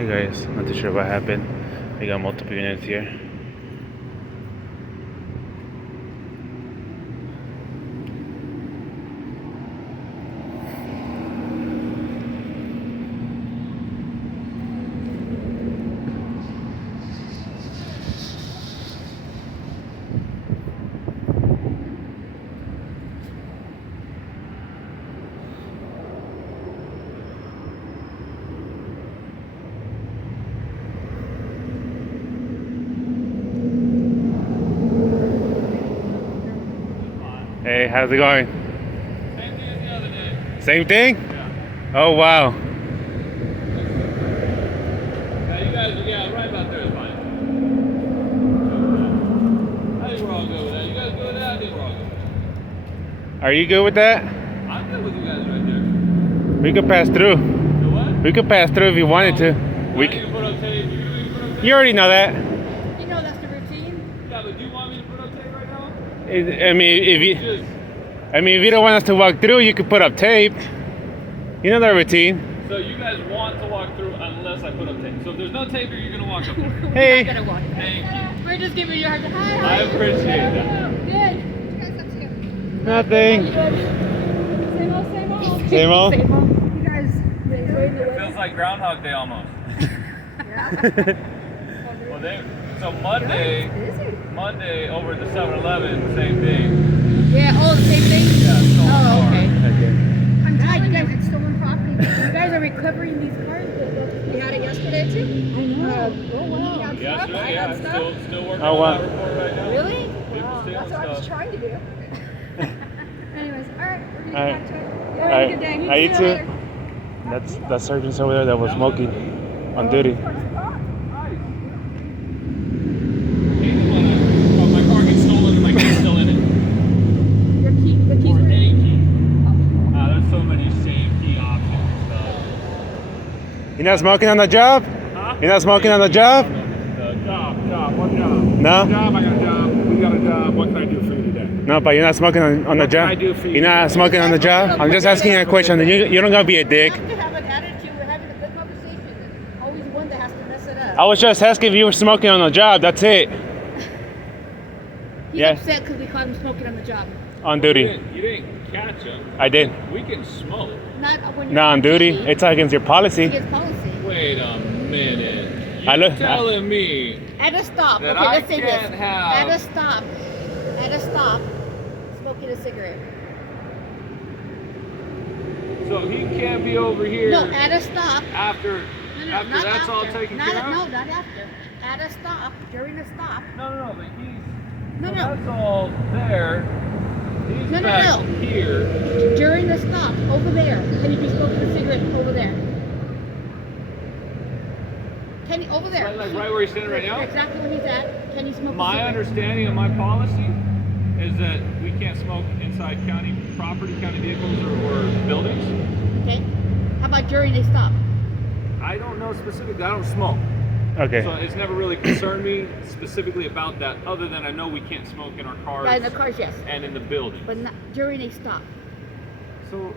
Hey guys, not too sure what happened. We got multiple units here. Hey, how's it going? Same thing as the other day. Same thing? Yeah. Oh wow. Now you guys, right about there is fine. I think we're all good with that. You guys good with that? I think we're all good. Are you good with that? I'm good with you guys right there. We could pass through. The what? We could pass through if you wanted to. We can put up tape. You put up tape? You already know that. You know that's the routine. Yeah, but do you want me to put up tape right now? I mean, if you don't want us to walk through, you could put up tape. You know the routine. So you guys want to walk through unless I put up tape. So if there's no tape, you're gonna walk up there. Hey. We're not gonna walk. Thank you. We're just giving you a hard time. Hi. I appreciate that. Good. You guys up to? Nothing. Same old, same old. Same old? Same old. You guys enjoyed the It weather? feels like Groundhog Day almost. Yeah. Well, so Monday over at the 7-Eleven, same thing. Yeah. Oh, the same thing. Yeah, stolen Oh, car. okay. I'm God, telling you you, guys- it's stolen property. You guys are recovering these cars. We had it yesterday too. I know. Oh wow. Yeah. Yesterday, yeah, still working Oh, on wow. that report right now. Really? People stealing That's what I was stuff. trying to do. Anyways, all right, we're gonna All get right. back to it. All Have a right. good day. How you See too? later. That's sergeants over there that was smoking on duty. My car gets stolen and my key's still in it. Your key, the keys Or were a key. There's so many same key options. You're not smoking on the job? Huh? You're not smoking on the job? Job, what job? No? Job, I got a job. We got a job. What can I do for you today? No, but you're not smoking on the What can job? I do for you? You're not smoking on the job? I'm just asking you a question. You don't gotta be a dick. You have to have an attitude. We're having a good conversation. There's always one that has to mess it up. I was just asking if you were smoking on the job. That's it. He's Yeah. upset because we caught him smoking on the job. On You duty. didn't catch him. I did. We can smoke. Not when you're No, on duty. It's against your policy. against policy. Wait a minute. I You're look- telling me At a stop. that Okay, I let's say this. can't have. At a stop, smoking a cigarette. So he can't be over here No, at a stop. after No, not that's after. all taken not care of? No, not after. At a stop, during a stop. No, but he's. No, so no. That's all there. He's No, back no. here. During the stop, over there. Can you be smoking a cigarette over there? Can you, over there? Like right where he's standing right now? Exactly where he's at. Can you smoke a My cigarette? understanding of my policy is that we can't smoke inside county property, county vehicles, or buildings. Okay. How about during a stop? I don't know specifically. I don't smoke. Okay. So it's never really concerned me specifically about that, other than I know we can't smoke in our cars Yeah, in the cars, yes. and in the building. But not during a stop. So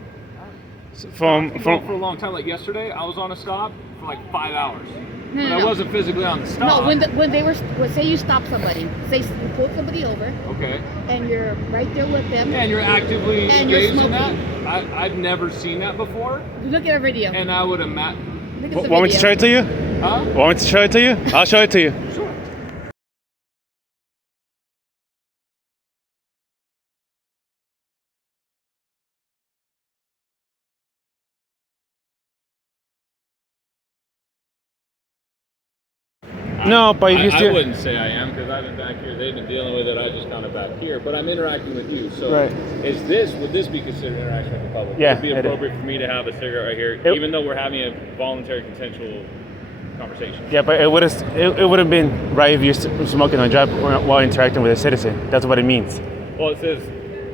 From for a long time, like yesterday, I was on a stop for like 5 hours. No, But no, I no. wasn't physically on the stop. No, when they were, say you stop somebody, say you pulled somebody over, Okay. and you're right there with them. And you're actively And you're engaged in that? smoking. I've never seen that before, Look at a video. and I would imagine. Look at the want me to show video. it to you? Huh? Want me to show it to you? I'll show it to you. Sure. No, but you I still. wouldn't say I am, because I've been back here. They've been dealing with it. I just kind of back here, but I'm interacting with you. So, Right. would this be considered interaction with the public? Yeah, Would it be it is. appropriate for me to have a cigarette right here, It- even though we're having a voluntary consensual conversation? Yeah, but it would have been right if you're smoking on the job while interacting with a citizen. That's what it means. Well, it says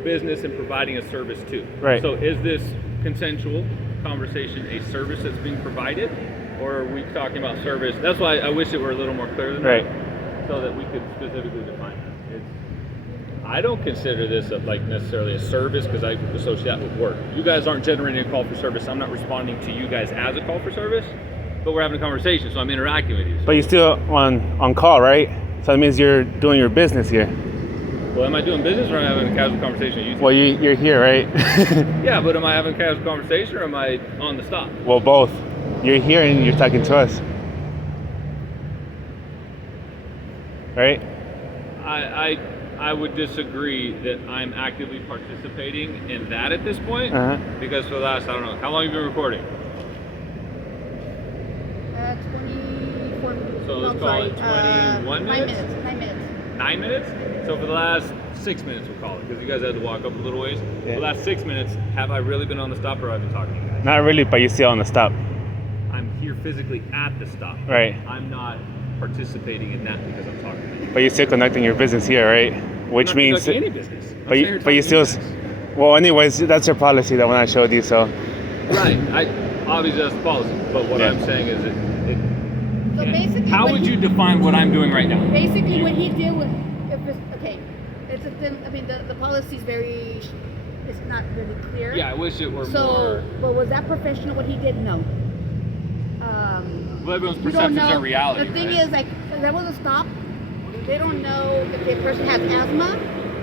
business and providing a service to. Right. So, is this consensual conversation a service that's being provided, or are we talking about service? That's why I wish it were a little more clear than Right. that, so that we could specifically define it. I don't consider this like necessarily a service, because I associate that with work. You guys aren't generating a call for service. I'm not responding to you guys as a call for service. but we're having a conversation, so I'm interacting with you. But you're still on call, right? So that means you're doing your business here. Well, am I doing business or am I having a casual conversation with you? Well, you're here, right? Yeah, but am I having a casual conversation or am I on the stop? Well, both. You're here and you're talking to us. Right? I would disagree that I'm actively participating in that at this point, because for the last, I don't know, how long have you been recording? 24 minutes. So let's call it 21 minutes? 9 minutes. 9 minutes? So for the last 6 minutes, we'll call it, because you guys had to walk up a little ways. Yeah. For the last 6 minutes, have I really been on the stop or have I been talking to you guys? Not really, but you're still on the stop. I'm here physically at the stop. Right. I'm not participating in that because I'm talking to you. But you're still conducting your business here, right? Which I'm not means. conducting any business. I'm But you, sitting but you here still. talking to you guys. Well, anyways, that's your policy, the one I showed you, so. Right. Obviously that's the policy. But what Yeah. I'm saying is So basically, how what would he- you define what I'm doing right now? Basically, what he did was, if it's, okay, it's a thing, I mean, the policy is very, it's not really clear. Yeah, I wish it were So, more. but was that professional what he did? No. Well, everyone's You don't perceptions know. are reality. The thing right? is, like, there was a stop. They don't know if the person has asthma,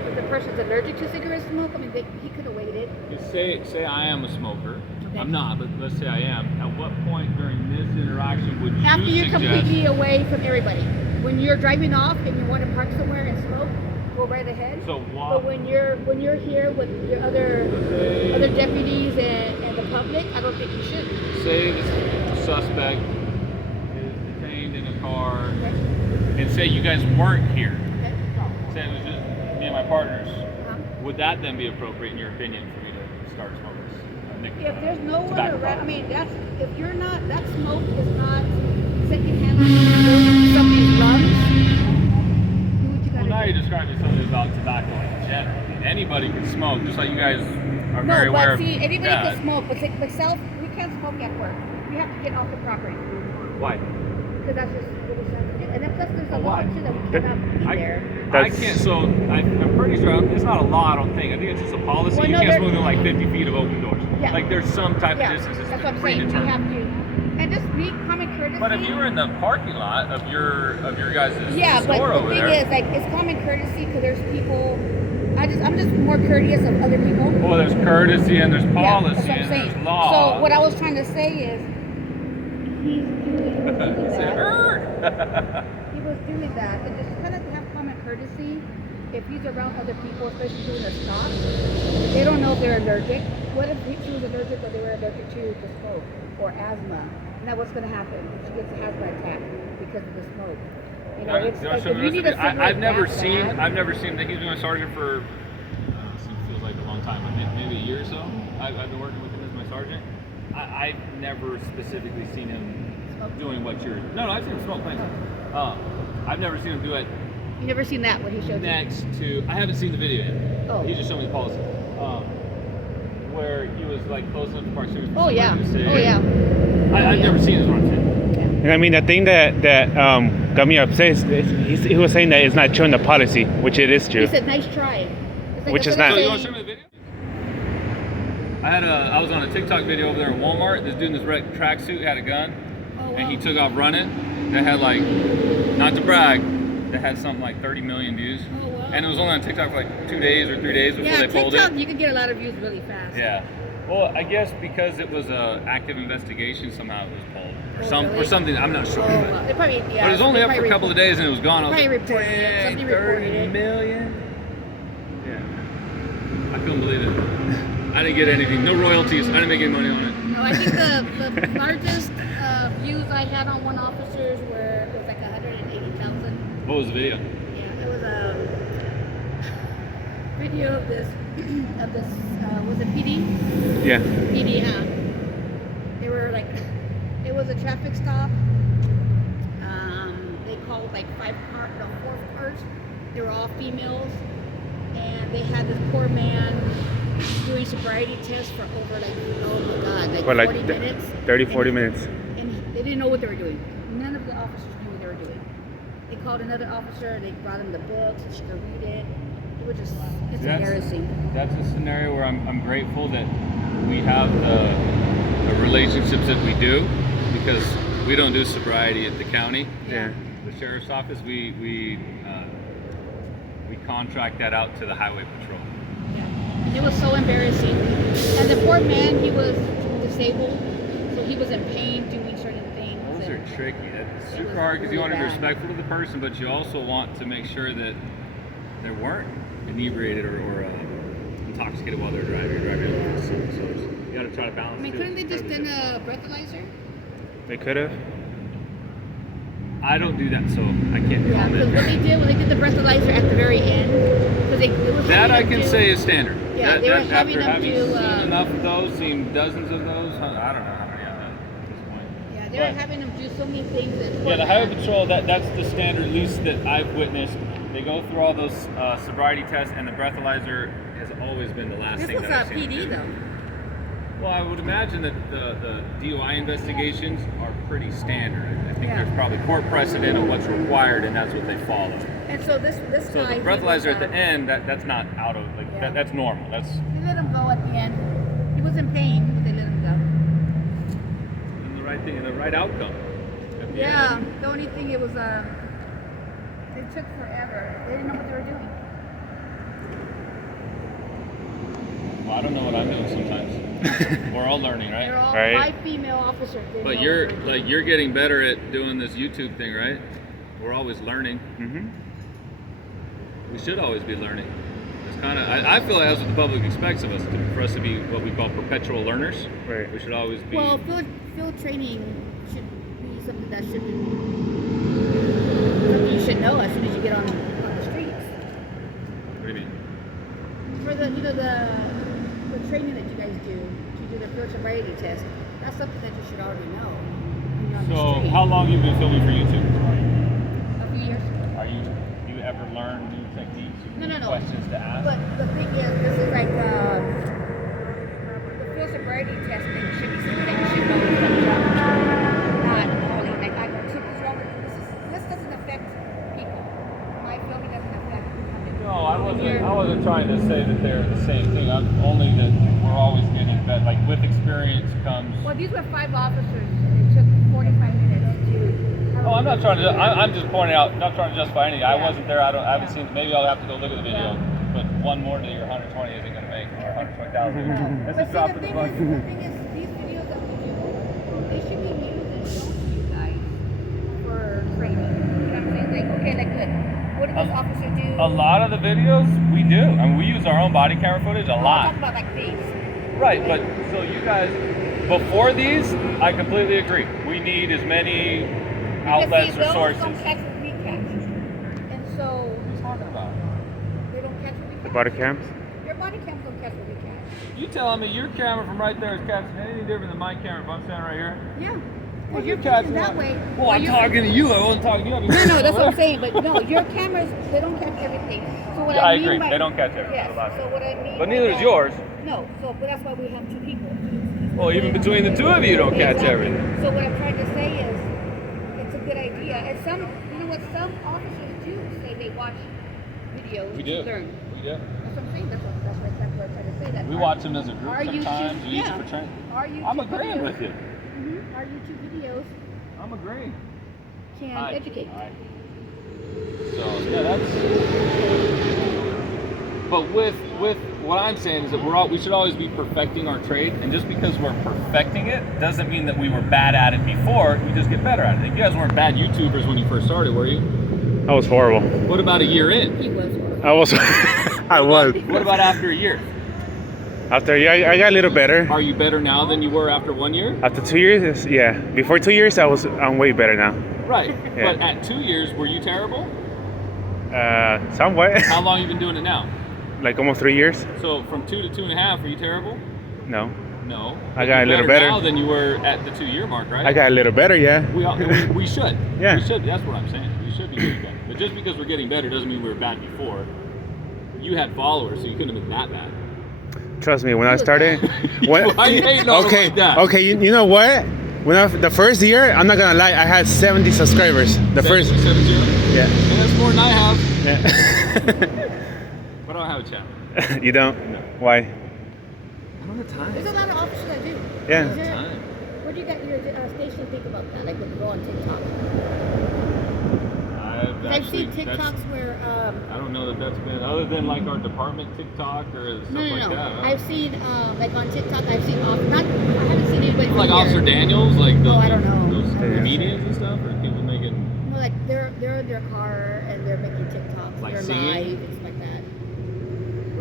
if the person's allergic to cigarette smoke. I mean, he could have waited. You say I am a smoker. Okay. I'm not, but let's say I am. At what point during this interaction would you After you're suggest? completely away from everybody. When you're driving off and you want to park somewhere and smoke, go right ahead. So But what? when you're here with your other deputies and the public, I don't think you should. Say the suspect is detained in a car, Okay? and say you guys weren't here. Okay? Say it was just me and my partners. Uh-huh. Would that then be appropriate in your opinion for me to start smoking nicotine? If there's no one Tobacco around, I product. mean, if you're not, that smoke is not secondhand on somebody's lungs, do what you Well, gotta now do. you're describing something about tobacco in general. I mean, anybody can smoke, just like you guys are No, very aware but see, of anybody that. can smoke, but myself, we can't smoke at work. We have to get off the property. Why? Because that's just really sensitive. And then plus there's a Oh, law why? too that we cannot be I- there. I That's- can't. So I'm pretty sure it's not a law. I don't think. I think it's just a policy. Well, you no, can't there- smoke within like 50 feet of open doors. Yeah. Like there's some type Yeah, of distance that's that's what I'm saying. We predetermined. have to. And just be common courtesy. But if you were in the parking lot of your guys' yeah, but store the over thing there, is, like, it's common courtesy because there's people. I'm just more courteous of other people. well, there's courtesy and there's Yeah, policy that's what I'm and saying. there's law. So what I was trying to say is, he's doing Say, that. "Er." He was doing that, and just kind of have common courtesy. If he's around other people, especially doing a stop, they don't know if they're allergic. What if he was allergic or they were allergic to smoke or asthma? Now what's going to happen? She gets an asthma attack because of the smoke. You know, it's You know, like, so if you need a cigarette I've never that seen. bad- I've never seen. He's been a sergeant for. It feels like a long time, but maybe a year or so. I've been working with him as my sergeant. I've never specifically seen him doing what you're. No, I've seen him smoke plenty of times. I've never seen him do it You never seen that when he showed you? next to. I haven't seen the video yet. Oh. He just showed me the policy. Where he was like close enough to Park Service. Oh yeah. To say, Oh yeah. I've yeah. never seen his run set. And I mean, the thing that got me upset is he was saying that it's not true in the policy, which it is true. He said, "Nice try." It's like Which that's is what not- So I'm you want to saying. show me the video? I was on a TikTok video over there in Walmart. This dude in this red tracksuit had a gun, Oh, and he wow. took off running. That had like, not to brag, that had something like 30 million views. Oh, wow. And it was only on TikTok for like 2 days or 3 days before Yeah, they pulled TikTok, it. you can get a lot of views really fast. Yeah. Well, I guess because it was a active investigation, somehow it was pulled, Oh, really? or something. I'm not Oh, sure. wow. They probably, yeah. But it was only they up for a probably couple of days and it was gone. I was probably like, reported it. dang, Somebody reported 30 it. million? Yeah. I couldn't believe it. I didn't get anything. No royalties. I didn't make any money on it. No, I think the largest views I had on one officer's it was like 180,000. What was the video? Yeah, it was a video of this was it PD? Yeah. PD, they were like, it was a traffic stop. They called like 4 cars. They were all females, and they had this poor man doing sobriety tests for over like, oh my god, like For like 40 minutes. 30, And 40 he- minutes. And they didn't know what they were doing. None of the officers knew what they were doing. They called another officer, they brought him the books, and she could read it. It was just, it's embarrassing. That's a scenario where I'm grateful that we have the relationships that we do, because we don't do sobriety at the county, Yeah. the sheriff's office. We contract that out to the highway patrol. Yeah. It was so embarrassing. And the poor man, he was disabled, so he was in pain doing certain things. Those are and- tricky. It's It super was hard because you really want to be bad. respectful to the person, but you also want to make sure that they weren't inebriated or intoxicated while they're driving. So you got to try to balance. I mean, the- couldn't they just done a breathalyzer? They could have. I don't do that, so I can't Yeah, because comment. what they did when they did the breathalyzer at the very end, because it was That I having can them say do- is standard. Yeah, That- they were that- having after them having do, seen enough of those, seen dozens of those. I don't know how many I've done at this point. Yeah, they were But- having them do so many things. And Yeah, the highway patrol, that's the standard, at least that I've witnessed. They go through all those sobriety tests, and the breathalyzer has always been the last This thing was that I've a seen. PD though. Well, I would imagine that the DUI investigations are pretty standard. I think Yeah. there's probably court precedent of what's required, and that's what they follow. And so this So guy, the he breathalyzer was, at the end, that's not out of, like, Yeah. that's normal. That's They let him go at the end. He was in pain, but they let him go. the right thing and the right outcome. at the Yeah, end. the only thing it was it took forever. They didn't know what they were doing. Well, I don't know what I'm doing sometimes. We're all learning, right? They're all Right. 5 female officers. They But know you're what they're doing. you're getting better at doing this YouTube thing, right? We're always learning. Mm-hmm. We should always be learning. It's kind of I feel like that's what the public expects of us, for us to be what we call perpetual learners. Right. We should always be. Well, field training should be something that should be something you should know as soon as you get on the streets. What do you mean? For the the training that you guys do to do the field sobriety test, that's something that you should already know. When you're on the So, street. how long you been filming for YouTube? A few years. Are you do you ever learn new techniques, No, no, no. questions to ask? But the thing is, this is like the field sobriety test thing should be something that you should know from jump. Not only like I go to this wrong. This doesn't affect people. My filming doesn't affect people. No, I wasn't trying to say that they're the same thing. Only that we're always getting better. Like with experience comes. Well, these were 5 officers. It took 45 minutes to. Oh, I'm not trying to. I'm just pointing out. Not trying to justify anything. I Yeah. wasn't there. I haven't Yeah. seen. Maybe I'll have to go look at the video. Yeah. But one more to your 120 isn't going to make, or 120,000. But That's a see, drop the in the thing bucket. is, these videos that we do, they should be used and shown to you guys for training. You know what I'm saying? Like, okay, like, good. What did this officer do? A lot of the videos we do. I mean, we use our own body camera footage a I'm lot. talking about like these. Right, but so you guys, before these, I completely agree. We need as many outlets Because, see, or those sources. don't catch what we catch. And so, What are you talking about? they don't catch what we The catch. body cams. Your body cams don't catch what we catch. You telling me your camera from right there is catching anything different than my camera if I'm standing right here? Yeah. Well, Because you're catching catching that way. Well, while I'm you're- talking to you. I wasn't talking to you. No, that's what I'm saying. But no, your cameras, they don't catch everything. So what Yeah, I I mean agree. by, They don't catch everything. Yes. That's a lot. So what I mean. But by neither is that- yours. No. So, but that's why we have 2 people. Well, even between the two of you, don't catch Exactly. everything. So what I'm trying to say is, it's a good idea. And some, you know what, some officers do say they watch videos We do. to learn. We do. That's what I'm saying. That's exactly what I'm trying to say. That We our- watch them as a group our YouTube- sometimes. We use yeah. it for training. Our YouTube I'm agreeing videos- with you. Our YouTube videos I'm agreeing. can Alright. educate. Alright. So yeah, that's. But with what I'm saying is that we should always be perfecting our trade, and just because we're perfecting it doesn't mean that we were bad at it before. We just get better at it. You guys weren't bad YouTubers when you first started, were you? I was horrible. What about a year in? He was. I was. I was. What about after a year? After I got a little better. Are you better now than you were after 1 year? After 2 years, yeah. Before 2 years, I'm way better now. Right. Yeah. But at 2 years, were you terrible? Somewhat. How long you been doing it now? Like almost 3 years. So from 2 to 2.5, are you terrible? No. No. I got a You're little better. now than you were at the 2 year mark, right? I got a little better, yeah. We should. Yeah. We should. That's what I'm saying. We should be getting better. But just because we're getting better doesn't mean we were bad before. You had followers, so you couldn't have been that bad. Trust me, when I started. Why you hating on them okay, like that? okay. You know what? The first year, I'm not gonna lie, I had 70 subscribers. The first. 7-0? Yeah. And that's more than I have. Yeah. But I don't have a channel. You don't? Why? I don't have time. There's a lot of officers that do. Yeah. Is there- Time. What do you got your station think about that? Like when you go on TikTok? I've seen TikToks where I don't know that that's been other than like our department TikTok or stuff like that. Huh? I've seen like on TikTok. I've seen I haven't seen anybody from Like here. Officer Daniels, like the, I don't know. those I don't know. comedians and stuff, or people making. No, like they're in their car and they're making TikToks. Like they're singing? live and stuff like that.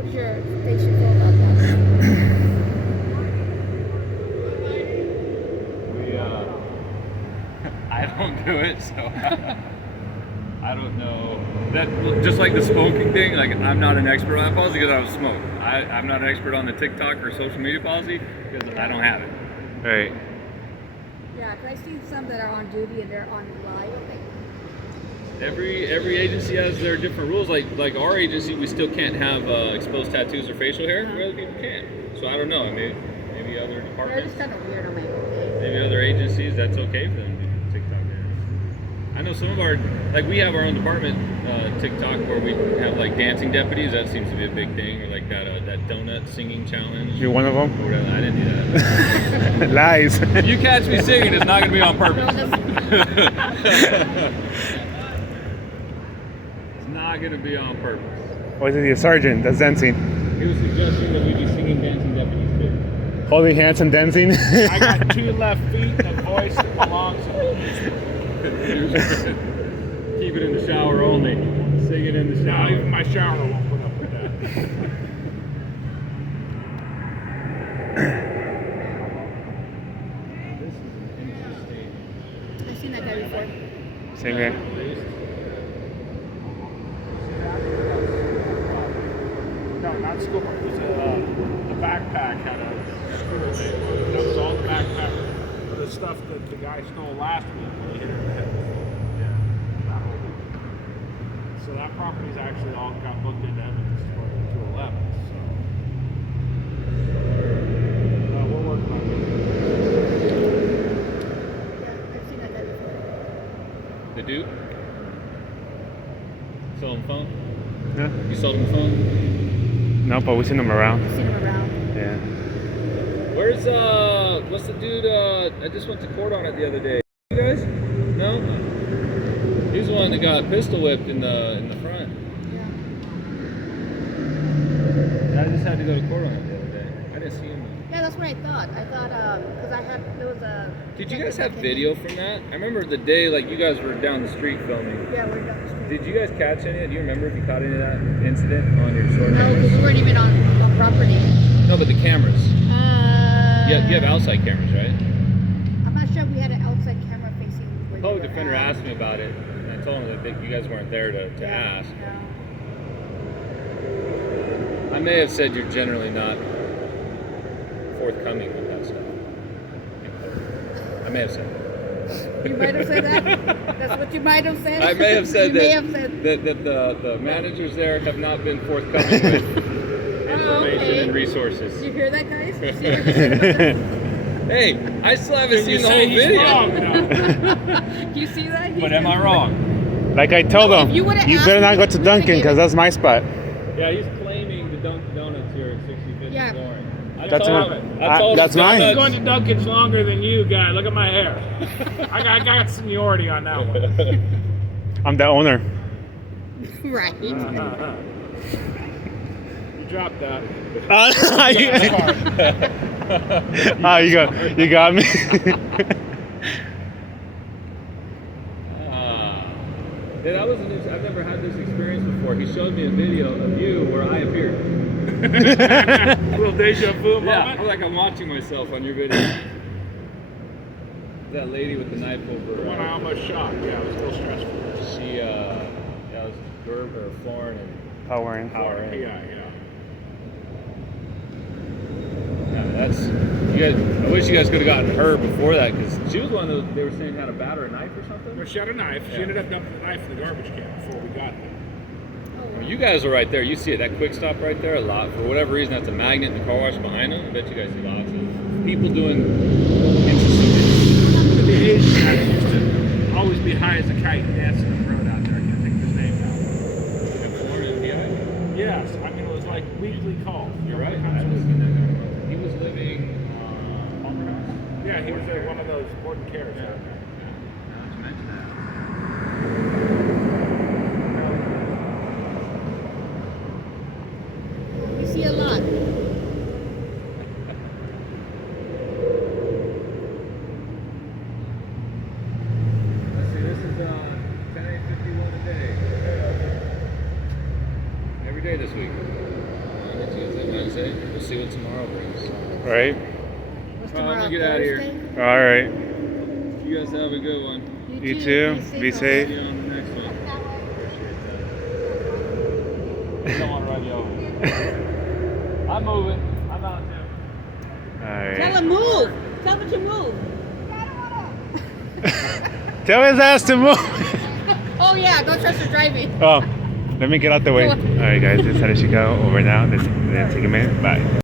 What's your station feel about that? I don't do it, so I don't know. That just like the smoking thing. Like I'm not an expert on that policy because I don't smoke. I'm not an expert on the TikTok or social media policy because I don't have it. Right. Yeah, because I've seen some that are on duty and they're on live. Like, Every agency has their different rules. Like our agency, we still can't have exposed tattoos or facial hair. Where other people can. So I don't know. Maybe other they're departments, just kind of weird. I'm like, okay. maybe other agencies, that's okay for them to do TikTok dance. I know some of our, like we have our own department TikTok where we have like dancing deputies. That seems to be a big thing. Or like that donut singing challenge. You're one of them? Or whatever. I didn't do that. Lies. If you catch me singing, it's not going to be on purpose. It's not going to be on purpose. Or is it the sergeant that's dancing? He was suggesting that we be singing dancing deputies too. Holding hands and dancing? I got 2 left feet and a voice that belongs to me. Keep it in the shower only. Sing it in the Now shower. even my shower won't put up with that. This is an interesting. I've seen that guy before. Same here. No, not school. It was the backpack had a screw in it. That was all the backpack. The stuff that the guy stole last week when he hit her in the head. So that property's actually all got booked into evidence for 211. So we're working on it. Yeah, I've seen that guy before. The dude? Sold him a phone? Yeah. You sold him a phone? No, but we seen them around. I've seen him around. Yeah. Where's what's the dude I just went to court on it the other day? You guys? No? He's the one that got pistol whipped in the front. Yeah. I just had to go to court on it the other day. I didn't see him. Yeah, that's what I thought. I thought because there was a. Did you guys have video from that? I remember the day like you guys were down the street filming. Yeah, we're down the street. Did you guys catch any of it? Do you remember if you caught any of that incident on your short No, cameras? because we weren't even on property. No, but the cameras. You have outside cameras, right? I'm not sure if we had an outside camera facing. Where The they public were defender at. asked me about it, and I told him that you guys weren't there to ask. No. I may have said you're generally not forthcoming with that stuff. I may have said that. You might have said that. That's what you might have said. I may have said You may that, have said. that the managers there have not been forthcoming with information okay. and Did resources. you hear that, guys? Hey, I still haven't Can you seen the say whole he's video. wrong now? You see that? But am I wrong? Like I told No, him, if you would've you asked better me, not go to we would've Dunkin' gave because it- that's my spot. Yeah, he's claiming the Dunkin' Donuts here at 65th Yeah. and Boring. I That's told mine. him- I told him That's mine. I've been donuts- going to Dunkin's longer than you, guy. Look at my hair. I got seniority on that one. I'm the owner. Right. You dropped that. You got me. Yeah, that was a new. I've never had this experience before. He showed me a video of you where I appeared. A little deja vu Yeah, moment. I'm like I'm watching myself on your video. That lady with the knife over. The one I almost shot. Yeah, it was a little stressful. She, yeah, it was Gerb or Florin and Power in. Power in. Yeah. Yeah, that's you guys. I wish you guys could have gotten her before that because she was one that they were saying had a batter a knife or something. Well, she had a knife. She Yeah. ended up dumping the knife in the garbage can before we got there. Well, you guys are right there. You see it, that quick stop right there a lot. For whatever reason, that's a magnet in the car wash behind them. I bet you guys see lots of people doing interesting things. The Asian guy that used to always be high as a kite and dancing on the road out there. I can't think of his name now. In Florida and PI. Yes, I mean it was like weekly calls. You're right. I was in that. He was living Palmer House. Yeah, he was at one of the week. Monday, Tuesday, Wednesday. We'll see what tomorrow brings. Right? What's Well, I'm tomorrow, gonna get out of here. Thursday? All right. You guys have a good one. You too. Be See safe. you on the next one. Appreciate that. I don't want to run you over. I'm moving. I'm out too. All right. Tell him move. Tell him to move. Tell his ass to move. Oh yeah, don't trust her driving. Oh, let me get out the way. All right, guys. This is how it should go. Over now. This take a minute. Bye.